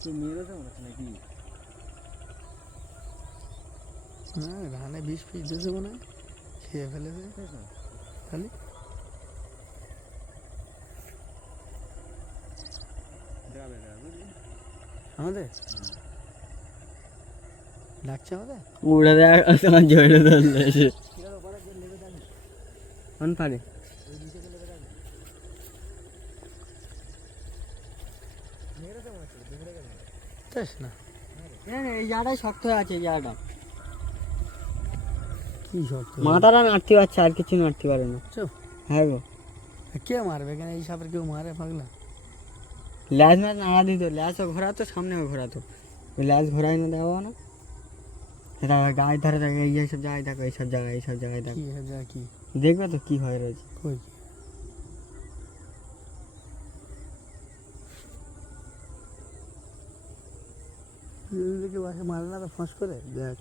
তুই মেরেছে মনে হচ্ছে নাকি? না ধানে বিষ ফিস দিয়েছে মনে হয়, খেয়ে ফেলেছে খালি। আমাদের ডাকছে আমাদের উড়ে দেয় তোমার জড়ে ধরলে এসে কোন পারে যাস না। এই জায়গাটাই শক্ত হয়ে আছে, এই জায়গাটা কি শক্ত মাথাটা নাড়তে পারছে, আর কিছু নাড়তে পারে না। চুপ। হ্যাঁ গো, কে মারবে এখানে? এই সাপের কেউ মারে পাগলা? ল্যাজ ম্যাচ নাড়া দিত, ল্যাজও ঘোরাতো, সামনেও ঘোরাতো, ওই ল্যাজ ঘোরাই না দেওয়া না। এটা গায়ে ধারে থাকে, এইসব জায়গায় দেখো, এইসব জায়গায় দেখো, কি যা কি দেখবে তো কি হয়ে রয়েছে। কই কি বাসে মারে না তো ফাঁস করে দেখ।